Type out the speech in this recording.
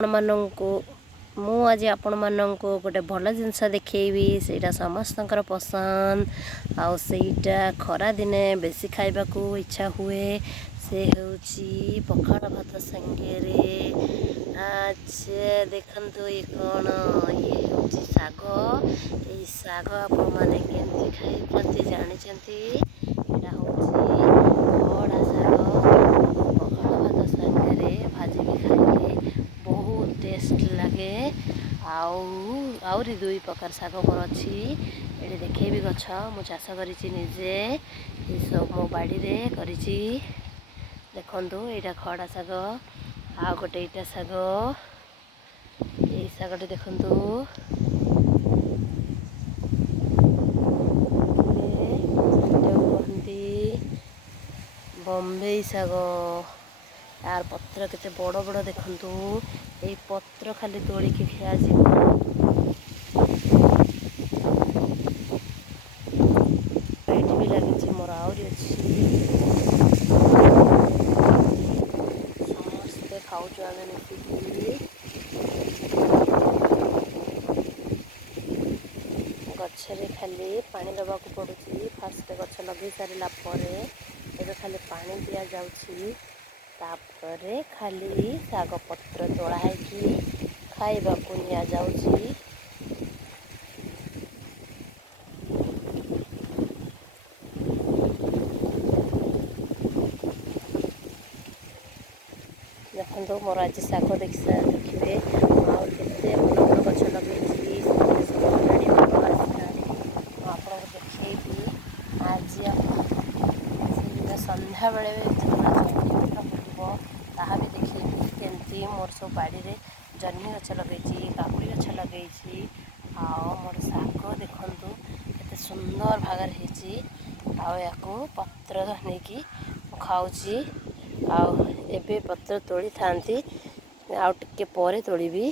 ଆପଣମାନଙ୍କୁ ମୁଁ ଆଜି ଆପଣମାନଙ୍କୁ ଗୋଟେ ଭଲ ଜିନିଷ ଦେଖେଇବି। ସେଇଟା ସମସ୍ତଙ୍କର ପସନ୍ଦ ଆଉ ସେଇଟା ଖରା ଦିନେ ବେଶୀ ଖାଇବାକୁ ଇଚ୍ଛା ହୁଏ। ସେ ହେଉଛି ପଖାଳ ଭାତ ସାଙ୍ଗରେ ଆଚ୍ଛା ଦେଖନ୍ତୁ ଇଏ କ'ଣ, ଇଏ ହେଉଛି ଶାଗ। ଏଇ ଶାଗ ଆପଣମାନେ କେମିତି ଖାଇଛନ୍ତି ଜାଣିଛନ୍ତି? ଏଇଟା ହେଉଛି ଖଡ଼ା ଶାଗ। ପଖାଳ ଭାତ ସାଙ୍ଗରେ ଭାଜିକି ଖାଇଲେ ବହୁତ ଟେଷ୍ଟ ଲାଗେ। ଆହୁରି ଦୁଇ ପ୍ରକାର ଶାଗ ମୋର ଅଛି। ଏଠି ଦେଖେଇବି ଗଛ ମୁଁ ଚାଷ କରିଛି ନିଜେ, ଏସବୁ ମୋ ବାଡ଼ିରେ କରିଛି। ଦେଖନ୍ତୁ ଏଇଟା ଖଡ଼ା ଶାଗ, ଆଉ ଗୋଟେ ଏଇଟା ଶାଗ। ଏଇ ଶାଗଟି ଦେଖନ୍ତୁ, ଏଟାକୁ କହନ୍ତି ବମ୍ବେଇ ଶାଗ। ତାର ପତ୍ର କେତେ ବଡ଼ ବଡ଼ ଦେଖନ୍ତୁ। ଏଇ ପତ୍ର ଖାଲି ତୋଳିକି ଖିଆଯିବ। ଏଠି ବି ଲାଗିଛି, ମୋର ଆହୁରି ଅଛି। ସମସ୍ତେ ଖାଉଛୁ ଆମେ ମିଶିକି। ଗଛରେ ଖାଲି ପାଣି ଦେବାକୁ ପଡ଼ୁଛି। ଫାଷ୍ଟ ଗଛ ଲଗେଇ ସାରିଲା ପରେ ଏବେ ଖାଲି ପାଣି ଦିଆଯାଉଛି। ତାପରେ ଖାଲି ଶାଗ ପତ୍ର ତୋଳା ହେଇକି ଖାଇବାକୁ ନିଆଯାଉଛି। ଦେଖନ୍ତୁ ମୋର ଆଜି ଶାଗ ଦେଖିବେ ଆଉ କେତେ ଭଲ ଭଲ ଗଛ ଲଗେଇଛି। ସେମାନେ ସବୁ ଅଲରେଡ଼ି ଫଳ ଆସିଲାଣି। ମୁଁ ଆପଣଙ୍କୁ ଦେଖେଇବି। ଆଜି ସନ୍ଧ୍ୟାବେଳେ ଯେତେବେଳେ ମିଳିବ ତାହା ବି ଦେଖେଇବି କେମିତି ମୋର ସବୁ ବାଡ଼ିରେ ଜହ୍ନି ଗଛ ଲଗେଇଛି, କାକୁଡ଼ି ଗଛ ଲଗେଇଛି। ଆଉ ମୋର ଶାଗ ଦେଖନ୍ତୁ କେତେ ସୁନ୍ଦର ଭାବରେ ହେଇଛି। ଆଉ ୟାକୁ ପତ୍ର ନେଇକି ମୁଁ ଖାଉଛି। ଆଉ ଏବେ ପତ୍ର ତୋଳିଥାନ୍ତି, ଆଉ ଟିକେ ପରେ ତୋଳିବି।